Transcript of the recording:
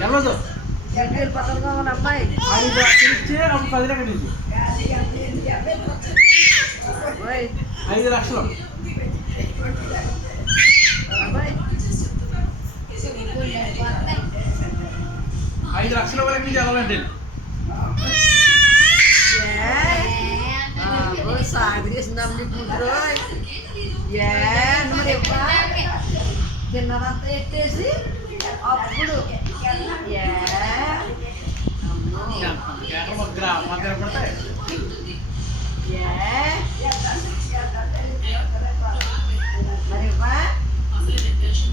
వెళ్ళదు పక్కనగా ఉన్న అమ్మాయి 5 లక్షలు ఇచ్చి అప్పుడు 10 లక్షలు ఇచ్చి 5 లక్షలు అమ్మాయి 5 లక్షల వరకు నుంచి వెళ్ళాలండి సాగు చేసిందాం నీ కూతురు మరి తిన్నదంతా ఎట్టేసి అప్పుడు పడతాయి మరి